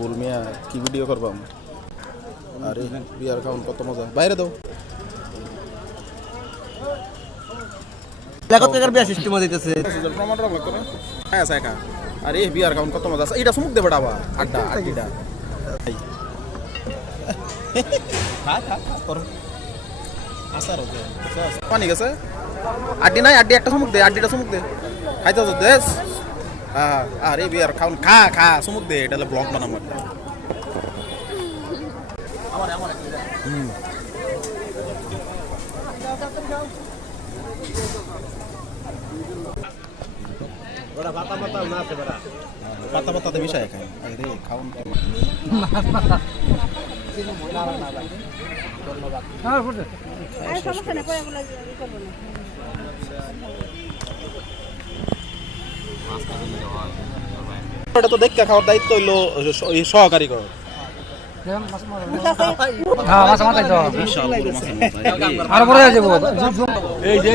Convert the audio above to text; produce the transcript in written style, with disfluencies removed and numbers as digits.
বল মিয়া কি ভিডিও করবাম? আরে বিয়ার খাওন কত মজা, বাইরে দাও। কত টাকার বিয়া সিস্টেম দিতেছে প্রমাণ রাখ করে হ্যাঁ সাইকা। আরে বিয়ার খাওন কত মজা, এটা সুমুক দে বেটা আবার আড্ডা আড্ডিটা খা খা কর আসার ওকে পানি গেছে। আড্ডি নাই, আড্ডি একটা সুমুক দে, আড্ডিটা সুমুক দে খাইতে তো দেশ। হ্যাঁ আরে বিয়ার খাওন খা খা সুমুক দে, এটা হলো ব্লগ বানাবো একটা। পাতা পাতাতে মিশায় খাই রে খাওন এটা তো দেখতে খাওয়ার দায়িত্ব হইলো সহকারী কর। আর বড় যাবো এই যে